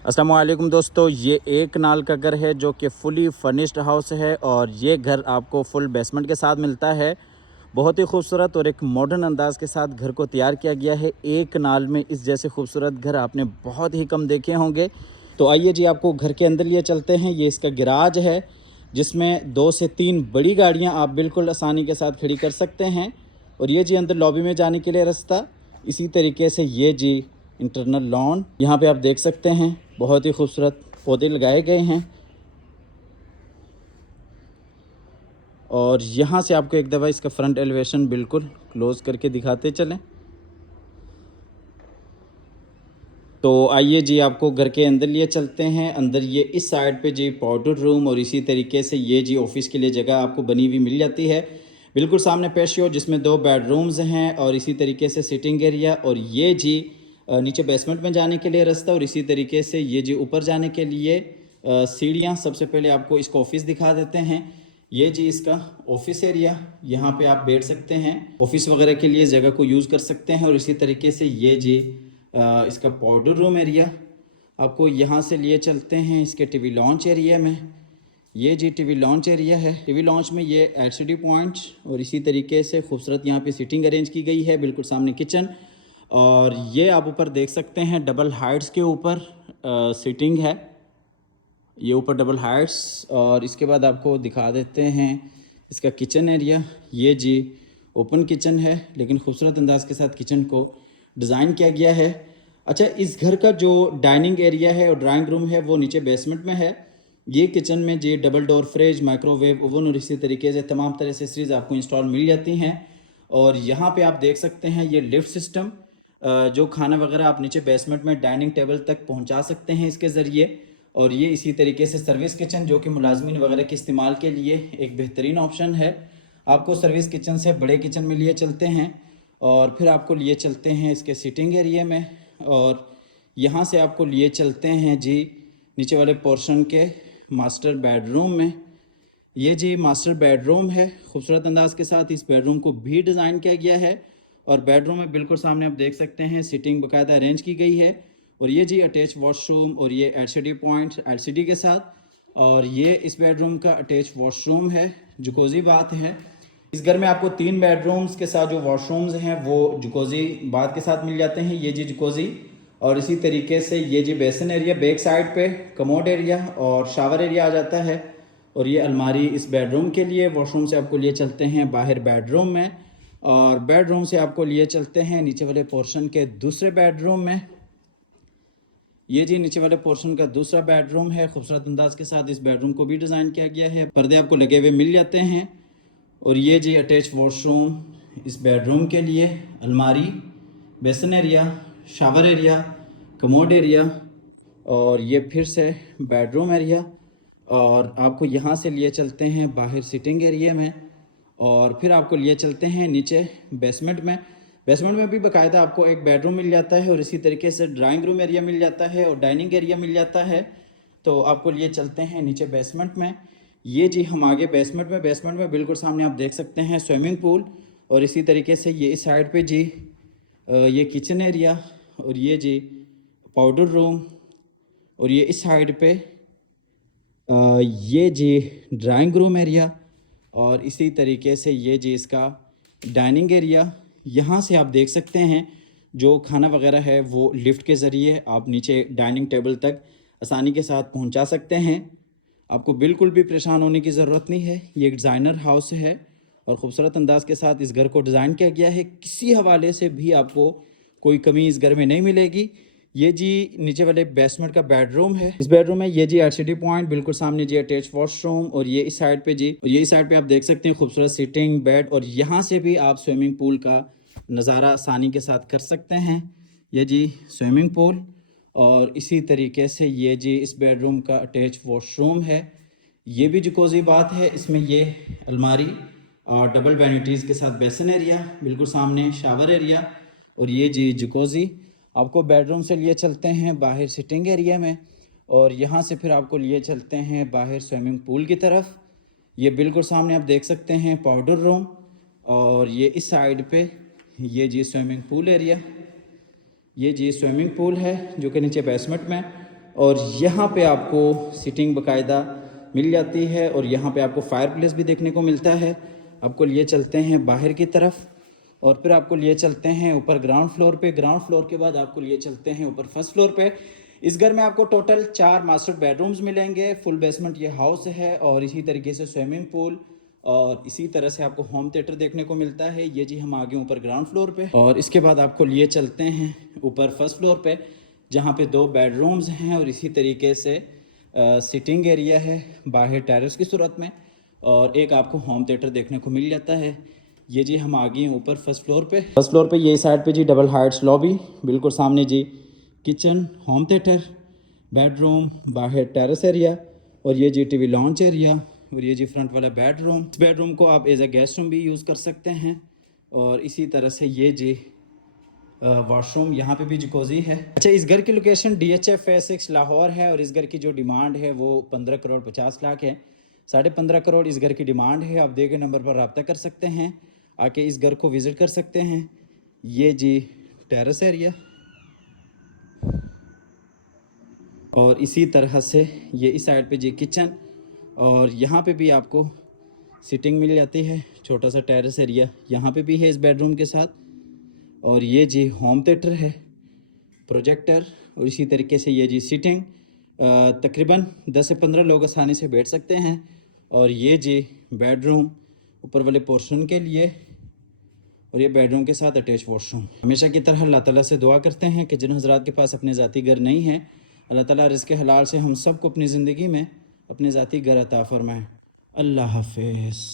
अस्सलाम वालेकुम दोस्तों, ये एक नाल का घर है जो कि फुली फर्निश्ड हाउस है और ये घर आपको फुल बेसमेंट के साथ मिलता है। बहुत ही खूबसूरत और एक मॉडर्न अंदाज के साथ घर को तैयार किया गया है। एक नाल में इस जैसे खूबसूरत घर आपने बहुत ही कम देखे होंगे। तो आइए जी, आपको घर के अंदर लिए चलते हैं। ये इसका गैराज है जिसमें 2 से 3 बड़ी गाड़ियाँ आप बिल्कुल आसानी के साथ खड़ी कर सकते हैं। और ये जी अंदर लॉबी में जाने के लिए रास्ता। इसी तरीके से ये जी इंटरनल लॉन यहाँ पे आप देख सकते हैं। बहुत ही खूबसूरत पौधे लगाए गए हैं और यहाँ से आपको एक दफ़ा इसका फ्रंट एलिवेशन बिल्कुल क्लोज करके दिखाते चलें। तो आइए जी, आपको घर के अंदर लिए चलते हैं। अंदर ये इस साइड पे जी पाउडर रूम और इसी तरीके से ये जी ऑफिस के लिए जगह आपको बनी हुई मिल जाती है। बिल्कुल सामने पेशियो जिसमें 2 बेडरूम्स हैं और इसी तरीके से सिटिंग एरिया और ये जी नीचे बेसमेंट में जाने के लिए रास्ता और इसी तरीके से ये जी ऊपर जाने के लिए सीढ़ियाँ। सबसे पहले आपको इसका ऑफिस दिखा देते हैं। ये जी इसका ऑफिस एरिया, यहाँ पे आप बैठ सकते हैं, ऑफिस वगैरह के लिए जगह को यूज़ कर सकते हैं। और इसी तरीके से ये जी इसका पाउडर रूम एरिया, आपको यहाँ से लिए चलते हैं इसके टीवी लॉन्च एरिया में। ये जी टीवी लॉन्च एरिया है। टीवी लॉन्च में ये एलसीडी पॉइंट और इसी तरीके से खूबसूरत यहाँ पे सीटिंग अरेंज की गई है। बिल्कुल सामने किचन और ये आप ऊपर देख सकते हैं डबल हाइट्स के ऊपर सीटिंग है। ये ऊपर डबल हाइट्स और इसके बाद आपको दिखा देते हैं इसका किचन एरिया। ये जी ओपन किचन है लेकिन खूबसूरत अंदाज के साथ किचन को डिज़ाइन किया गया है। अच्छा, इस घर का जो डाइनिंग एरिया है और ड्राइंग रूम है वो नीचे बेसमेंट में है। ये किचन में जी double door fridge, microwave oven और इसी तरीके से तमाम तरह से एसेसरीज आपको इंस्टॉल मिल जाती हैं। और यहाँ पे आप देख सकते हैं ये लिफ्ट सिस्टम, जो खाना वगैरह आप नीचे बेसमेंट में डाइनिंग टेबल तक पहुँचा सकते हैं इसके ज़रिए। और ये इसी तरीके से सर्विस किचन जो कि मुलाजमीन वगैरह के इस्तेमाल के लिए एक बेहतरीन ऑप्शन है। आपको सर्विस किचन से बड़े किचन में लिए चलते हैं और फिर आपको लिए चलते हैं इसके सिटिंग एरिया में और यहाँ से आपको लिए चलते हैं जी नीचे वाले पोर्शन के मास्टर बेडरूम में। ये जी मास्टर बेडरूम है। खूबसूरत अंदाज के साथ इस बेडरूम को भी डिज़ाइन किया गया है और बेडरूम में बिल्कुल सामने आप देख सकते हैं सीटिंग बाकायदा अरेंज की गई है। और ये जी अटैच वॉशरूम और ये एलसीडी पॉइंट एलसीडी के साथ। और ये इस बेडरूम का अटैच वॉशरूम है। जुकोजी बात है। इस घर में आपको 3 बेडरूम्स के साथ जो वॉशरूम्स हैं वो जुकोजी बात के साथ मिल जाते हैं। ये जी जुकोजी और इसी तरीके से ये जी बेसिन एरिया, बैक साइड पे कमोड एरिया और शावर एरिया आ जाता है। और ये अलमारी इस बेडरूम के लिए। वॉशरूम से आपको लिए चलते हैं बाहर बेडरूम में और बेडरूम से आपको लिए चलते हैं नीचे वाले पोर्शन के दूसरे बेडरूम में। ये जी नीचे वाले पोर्शन का दूसरा बेडरूम है। खूबसूरत अंदाज के साथ इस बेडरूम को भी डिज़ाइन किया गया है। पर्दे आपको लगे हुए मिल जाते हैं। और ये जी अटैच वॉशरूम इस बेडरूम के लिए, अलमारी, basin area, shower area, commode area और ये फिर से बेडरूम एरिया। और आपको यहाँ से लिए चलते हैं बाहर सिटिंग एरिया में और फिर आपको लिए चलते हैं नीचे बेसमेंट में। बेसमेंट में भी बाकायदा आपको एक बेडरूम मिल जाता है और इसी तरीके से ड्राइंग रूम एरिया मिल जाता है और डाइनिंग एरिया मिल जाता है। तो आपको लिए चलते हैं नीचे बेसमेंट में। ये जी हम आगे बेसमेंट में बिल्कुल सामने आप देख सकते हैं स्विमिंग पूल और इसी तरीके से ये इस साइड पे जी ये किचन एरिया और ये जी पाउडर रूम और ये इस साइड पे ये जी ड्राइंग रूम एरिया और इसी तरीके से ये जी इसका डाइनिंग एरिया। यहाँ से आप देख सकते हैं जो खाना वगैरह है वो लिफ्ट के ज़रिए आप नीचे डाइनिंग टेबल तक आसानी के साथ पहुँचा सकते हैं। आपको बिल्कुल भी परेशान होने की ज़रूरत नहीं है। ये एक डिज़ाइनर हाउस है और ख़ूबसूरत अंदाज के साथ इस घर को डिज़ाइन किया गया है। किसी हवाले से भी आपको कोई कमी इस घर में नहीं मिलेगी। ये जी नीचे वाले बेसमेंट का बेडरूम है। इस बेडरूम में ये जी एलसीडी पॉइंट, बिल्कुल सामने जी अटैच वॉशरूम और ये इस साइड पे जी, ये इस साइड पे आप देख सकते हैं खूबसूरत सीटिंग बेड और यहाँ से भी आप स्विमिंग पूल का नज़ारा आसानी के साथ कर सकते हैं। ये जी स्विमिंग पूल और इसी तरीके से ये जी इस बेडरूम का अटैच वॉशरूम है। ये भी जकोजी बात है। इसमें ये अलमारी और डबल वैनिटीज़ के साथ बेसिन एरिया, बिल्कुल सामने शावर एरिया और ये जी जकोजी। आपको बेडरूम से लिए चलते हैं बाहर सिटिंग एरिया में और यहाँ से फिर आपको लिए चलते हैं बाहर स्विमिंग पूल की तरफ। ये बिल्कुल सामने आप देख सकते हैं पाउडर रूम और ये इस साइड पे ये जी स्विमिंग पूल एरिया। ये जी स्विमिंग पूल है जो कि नीचे बेसमेंट में और यहाँ पे आपको सीटिंग बाकायदा मिल जाती है और यहाँ पे आपको फायर प्लेस भी देखने को मिलता है। आपको लिए चलते हैं बाहर की तरफ और फिर आपको लिए चलते हैं ऊपर ग्राउंड फ्लोर पे। ग्राउंड फ्लोर के बाद आपको लिए चलते हैं ऊपर फर्स्ट फ्लोर पे। इस घर में आपको टोटल 4 मास्टर बेडरूम्स मिलेंगे। फुल बेसमेंट ये हाउस है और इसी तरीके से स्विमिंग पूल और इसी तरह से आपको होम थिएटर देखने को मिलता है। ये जी हम आगे ऊपर ग्राउंड फ्लोर पे और इसके बाद आपको लिए चलते हैं ऊपर फर्स्ट फ्लोर पे जहाँ पे 2 बेडरूम्स हैं और इसी तरीके से सिटिंग एरिया है बाहर टेरेस की सूरत में और एक आपको होम थिएटर देखने को मिल जाता है। ये जी हम आ गए हैं ऊपर फर्स्ट फ्लोर पे ये साइड पे जी डबल हाइट्स लॉबी, बिल्कुल सामने जी किचन, होम थिएटर, बेडरूम, बाहर टेरेस एरिया और ये जी टीवी लॉन्च एरिया और ये जी फ्रंट वाला बेडरूम। इस बेडरूम को आप एज अ गेस्ट रूम भी यूज़ कर सकते हैं और इसी तरह से ये जी वॉशरूम यहाँ पे भी जकोजी है। अच्छा, इस घर की लोकेशन DHF फेज 6 लाहौर है और इस घर की जो डिमांड है वो 15 करोड़ 50 लाख है। 15.5 करोड़ इस घर की डिमांड है। आप दिए गए नंबर पर रब्ता कर सकते हैं, आके इस घर को विज़िट कर सकते हैं। ये जी टेरेस एरिया और इसी तरह से ये इस साइड पे जी किचन और यहाँ पे भी आपको सिटिंग मिल जाती है। छोटा सा टेरेस एरिया यहाँ पे भी है इस बेडरूम के साथ और ये जी होम थिएटर है, प्रोजेक्टर और इसी तरीके से ये जी सीटिंग तकरीबन 10 से 15 लोग आसानी से बैठ सकते हैं। और ये जी बेडरूम ऊपर वाले पोर्शन के लिए और ये बेडरूम के साथ अटैच वॉशरूम। हमेशा की तरह अल्लाह ताला से दुआ करते हैं कि जिन हज़रात के पास अपने ज़ाती घर नहीं है, अल्लाह ताला रिज़्क़ हलाल से हम सब को अपनी ज़िंदगी में अपने ज़ाती घर अता फ़रमाए। अल्लाह हाफ़िज़।